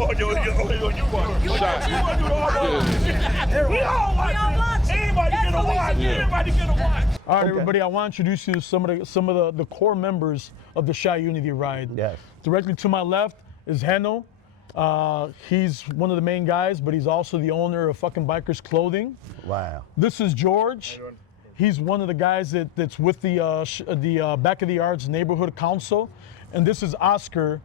Oh, you want. We all watch. Everybody get a watch. Everybody get a watch. All right, everybody, I want to introduce you to some of the core members of the Chi Unity Ride. Yes. Directly to my left is Heno. He's one of the main guys, but he's also the owner of fucking Bikers Clothing. Wow. This is George. He's one of the guys that's with the Back of the Yards Neighborhood Council, and this is Oscar,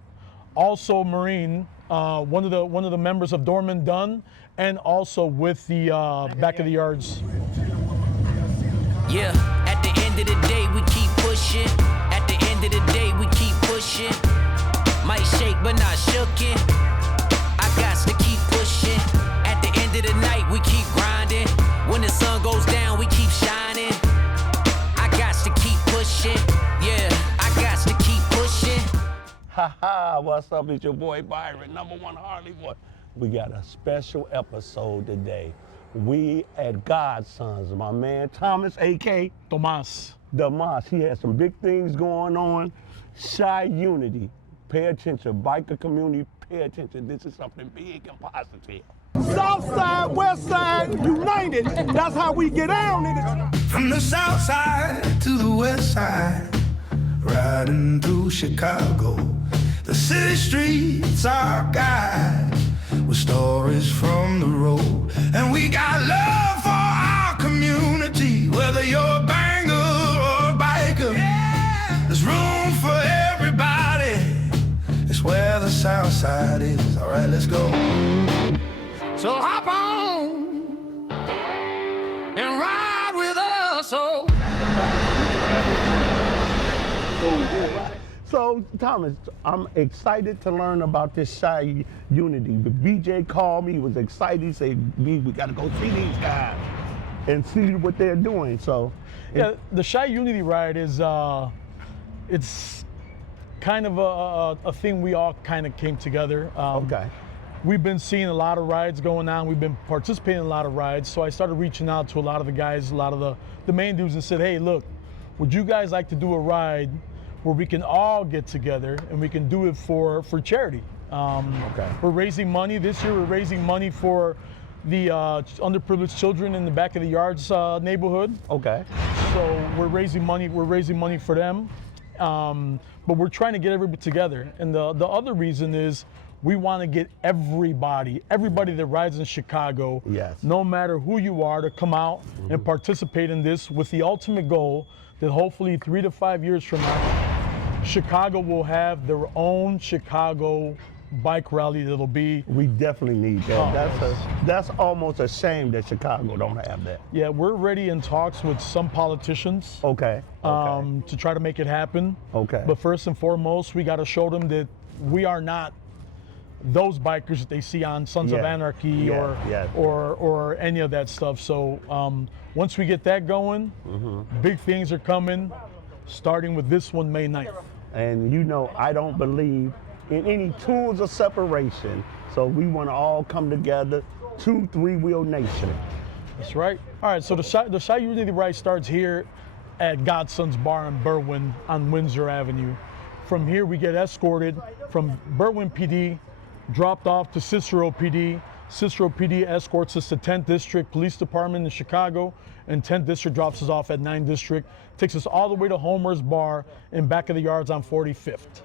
also Marine, one of the members of Dorman Dunn, and also with the Back of the Yards. Yeah, at the end of the day, we keep pushing. At the end of the day, we keep pushing. Might shake, but not shooken. I got to keep pushing. At the end of the night, we keep grinding. When the sun goes down, we keep shining. I got to keep pushing. Yeah, I got to keep pushing. Ha, what's up? It's your boy Byron, #1 Harley boy. We got a special episode today. We at Godsons, my man Thomas, A.K. Tomas. Damas. He has some big things going on. Chi Unity. Pay attention, biker community, pay attention. This is something big and positive. South side, west side, united. That's how we get down in it. From the south side to the west side, riding through Chicago. The city streets are guide with stories from the road. And we got love for our community, whether you're a banger or a biker. Yeah. There's room for everybody. It's where the south side is. All right, let's go. So hop on and ride with us. Oh. So, Thomas, I'm excited to learn about this Chi Unity. The BJ called me, he was excited. He said, we got to go see these guys and see what they're doing. So, Yeah, the Chi Unity Ride is it's kind of a thing we all kind of came together. okay. We've been seeing a lot of rides going on. We've been participating in a lot of rides. So I started reaching out to a lot of the guys, a lot of the main dudes, and said, hey, look, would you guys like to do a ride where we can all get together and we can do it for charity? Okay. We're raising money. This year we're raising money for the underprivileged children in the Back of the Yards neighborhood. Okay. So we're raising money for them. But we're trying to get everybody together. And the other reason is we want to get everybody that rides in Chicago, Yes. no matter who you are, to come out and participate in this with the ultimate goal that hopefully 3 to 5 years from now, Chicago will have their own Chicago bike rally that'll be. We definitely need that. Oh, That's almost a shame that Chicago don't have that. Yeah, we're already in talks with some politicians. Okay. To try to make it happen. Okay. But first and foremost, we got to show them that we are not those bikers that they see on Sons of Anarchy or any of that stuff. So once we get that going, big things are coming, starting with this one, May 9th. And you know, I don't believe in any tools of separation. So we want to all come together, 2-3-wheel nation. That's right. All right, so the Chi Unity Ride starts here at Godson's Bar in Berwyn on Windsor Avenue. From here, we get escorted from Berwyn PD, dropped off to Cicero PD. Cicero PD escorts us to 10th District Police Department in Chicago, and 10th District drops us off at 9th District. Takes us all the way to Homer's Bar in Back of the Yards on 45th.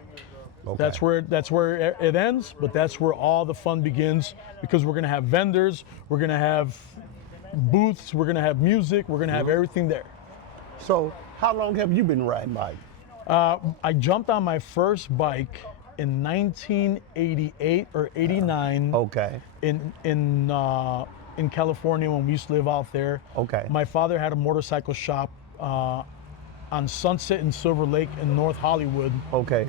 Okay. That's where it ends, but that's where all the fun begins, because we're gonna have vendors, we're gonna have booths, we're gonna have music, we're gonna have everything there. So how long have you been riding bike? I jumped on my first bike in 1988 or 89. Okay. In California when we used to live out there. Okay. My father had a motorcycle shop on Sunset and Silver Lake in North Hollywood. Okay.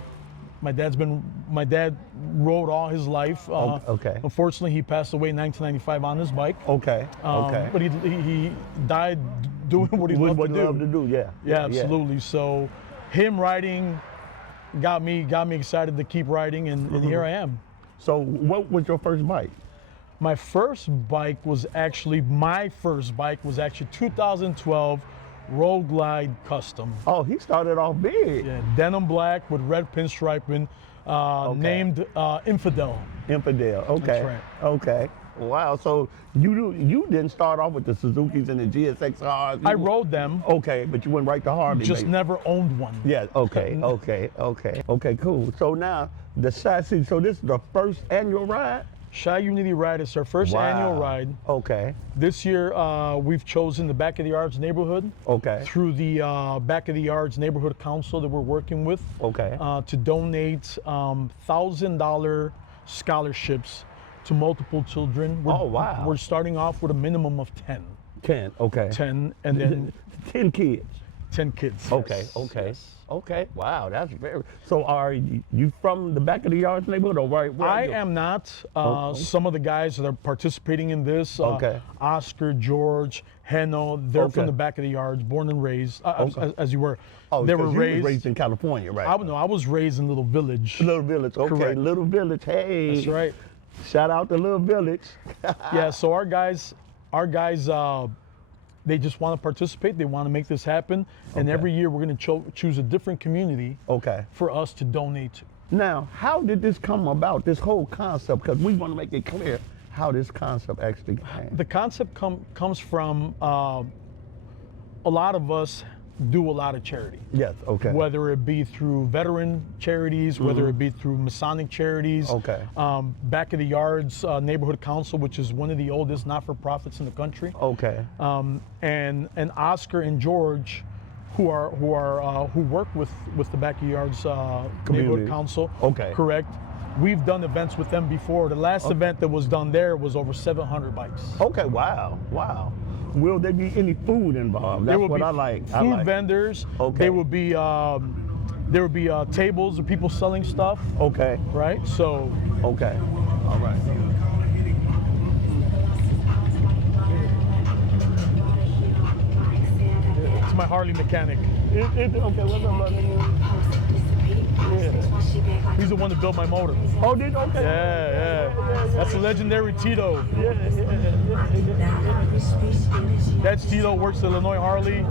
My dad rode all his life. Okay. Unfortunately, he passed away in 1995 on his bike. Okay. Okay. But he died doing what he loved to do. Yeah, absolutely. So him riding got me excited to keep riding, and here I am. So what was your first bike? My first bike was actually 2012 Road Glide Custom. Oh, he started off big. Yeah, denim black with red pinstriping, named Infidel. Infidel. Okay. That's right. Okay. Wow. So you didn't start off with the Suzukis and the GSXRs. I rode them. Okay, but you went right to Harley. Just maybe. never owned one. Yeah. Okay. Okay. Cool. So now the chassis. So this is the first annual ride. Chi Unity Ride is our first annual ride. Okay. This year, we've chosen the Back of the Yards neighborhood. Okay. Through the Back of the Yards Neighborhood Council that we're working with. Okay. To donate $1,000 scholarships to multiple children. Oh, wow. We're starting off with a minimum of 10. 10. Okay. 10, and then 10 kids. 10 kids. Okay. Yes. Okay. Yes. Okay. Wow. That's very. So are you from the Back of the Yards neighborhood or where I you? am not. Okay. Some of the guys that are participating in this, Okay. Oscar, George, Heno, they're Okay. from the Back of the Yards, born and raised, Okay. as you were. Oh, they were because you raised. was raised in California, right? I was raised in Little Village. Little Village. Okay. Correct. Little Village. Hey. That's right. Shout out to Little Village. Yeah. So our guys, they just want to participate. They want to make this happen. And Okay. every year we're going to choose a different community Okay. for us to donate to. Now, how did this come about? This whole concept, because we want to make it clear how this concept actually came. The concept comes from a lot of us do a lot of charity. Yes. Okay. Whether it be through veteran charities, whether it be through Masonic charities. Okay. Back of the Yards Neighborhood Council, which is one of the oldest not-for-profits in the country. Okay. And Oscar and George, who work with the Back of the Yards Community. Neighborhood Council. Okay. Correct. We've done events with them before. The last event that was done there was over 700 bikes. Okay. Wow. Wow. Will there be any food involved? That's There will what be I like. Food vendors. Okay. There will be tables of people selling stuff. Okay. Right. So. Okay. All right. It's my Harley mechanic. Okay. What's up, brother? Yeah. He's the one that built my motor. Oh, did okay. Yeah. That's the legendary Tito. Yeah. That's Tito, works at Illinois Harley.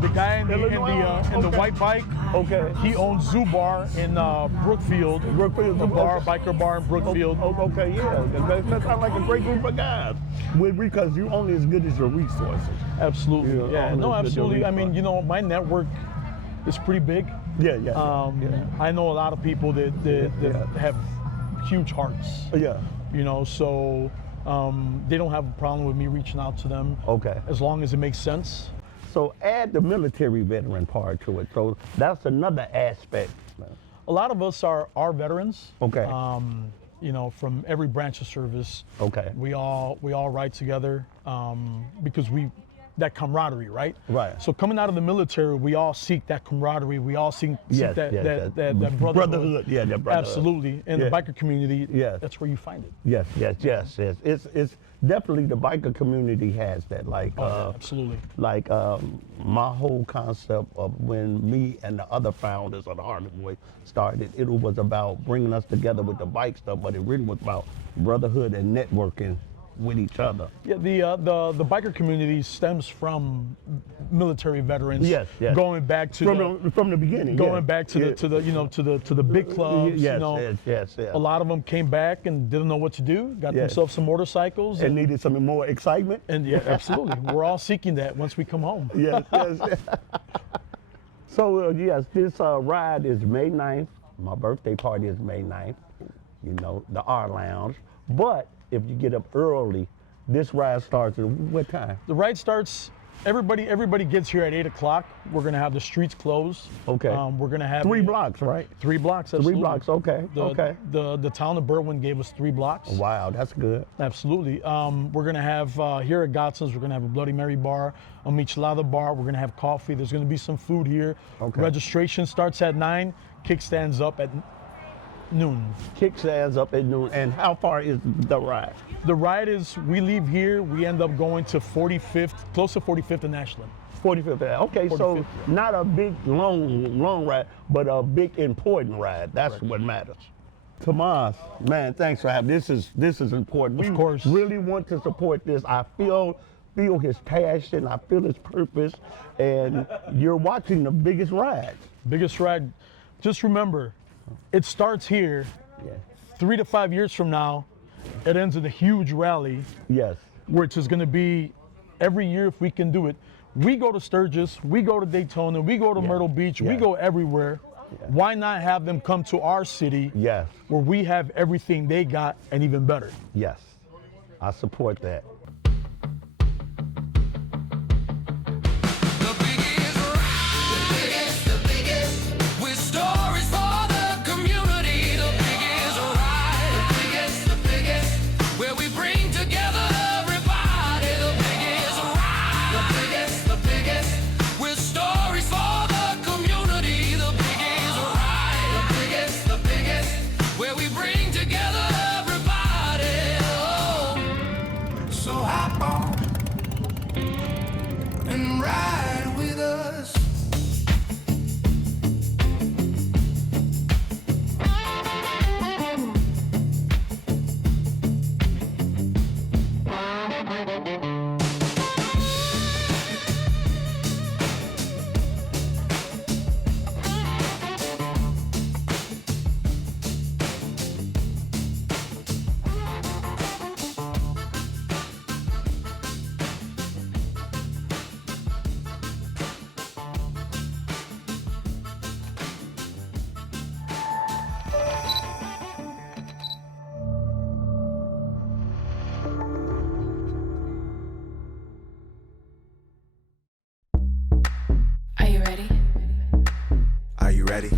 The guy in the Okay. white bike, Okay. he owns Zoo Bar in Brookfield. Brookfield, The bar, okay. biker bar in Brookfield. Okay, yeah. That sounds like a great group of guys. Because you're only as good as your resources. Absolutely. Yeah, Yeah. No, only absolutely. the I mean, my network is pretty big. Yeah. I know a lot of people that Yeah. have huge hearts. Yeah. So they don't have a problem with me reaching out to them. Okay. As long as it makes sense. So add the military veteran part to it. So that's another aspect. A lot of us are veterans. Okay. From every branch of service. Okay. We all ride together because that camaraderie, right? Right. So coming out of the military, we all seek that camaraderie. We all seek Yes, that brotherhood. brotherhood. Yeah, that brotherhood. Absolutely. In Yeah. the biker community, Yes. that's where you find it. Yes. It's definitely the biker community has that. Like, Absolutely. like my whole concept of when me and the other founders of the Harley Boys started, it was about bringing us together with the bike stuff, but it really was about brotherhood and networking with each other. Yeah, the biker community stems from military veterans. Yes. Going back to From the beginning. going back to the big clubs. Yes. A lot of them came back and didn't know what to do. Got Yes. themselves some motorcycles. And needed some more excitement. And yeah, absolutely. We're all seeking that once we come home. Yes. So yes, this ride is May 9th. My birthday party is May 9th. The R Lounge. But if you get up early, this ride starts at what time? The ride starts. Everybody gets here at 8 o'clock. We're gonna have the streets closed. Okay. We're gonna have 3 blocks, right? 3 blocks. 3 Absolutely. blocks. Okay. Okay. The town of Berwyn gave us 3 blocks. Wow, that's good. Absolutely. We're gonna have here at Godson's. We're gonna have a Bloody Mary bar, a Michelada bar. We're gonna have coffee. There's gonna be some food here. Okay. Registration starts at 9. Kickstands up at noon. Kickstands up at noon. And how far is the ride? The ride is, we leave here, we end up going to 45th, close to 45th and Ashland. 45th. Okay, so 45th. not a big long ride, but a big important ride. That's what matters. Tomas, man, thanks for having this is important. Of course. We really want to support this. I feel his passion, I feel his purpose, and you're watching the biggest ride. Biggest ride. Just remember, it starts here. Yeah. 3 to 5 years from now, it ends in a huge rally, Yes. which is going to be every year if we can do it. We go to Sturgis, we go to Daytona, we go to Myrtle Beach, we go everywhere. Why not have them come to our city Yes. where we have everything they got and even better? Yes. I support that. The biggest ride, the biggest, with stories for the community. The biggest ride, the biggest, where we bring together everybody. The biggest ride, the biggest, with stories for the community. The biggest ride, the biggest, where we bring together everybody. Oh, so hop on and ride with us. Are you ready? Are you ready?